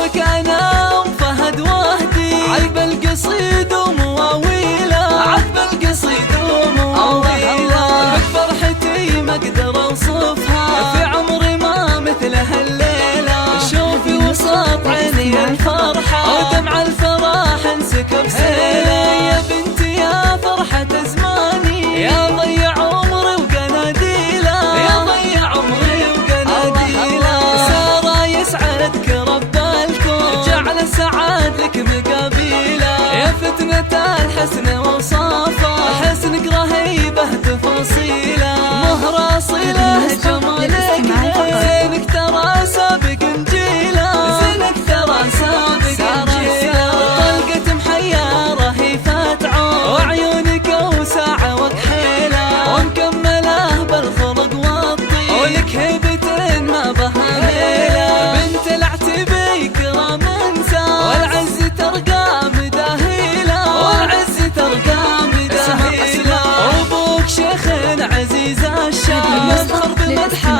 وامك انا ام فهد وهدي، عقب القصيد ومواويله، عقب القصيد ومواويله، بفرحتي ما اقدر اوصفها، في عمري ما مثلها الليله، شوفي وسط عيني الفرحه ودمع الفرح انسكب سيله، يا بنتي يا فرحه زماني، يا ضيع عمري وقناديله، يا ضيع عمري وقناديله، سارة يسعدك رب الكون، جعل السعاد لك مقابيله، يا فتنة الحسن وصافه، حسنك رهيبه تفاصيله، مهر اصيله جمالك زينك ترى سابق انجيله، زينك ترى سابق انجيله، طلقة محيا رهيفة عون، وعيونك اوسع وكحيله، ومكمله بالخلق والطيب، ولك هيبة ما بها ميله، بنت العتبي كرام انسان، والعز ترقى مداهيله، والعز ترقى مداهيله، وابوك شيخ عزيز الشام، يفخر بمدحه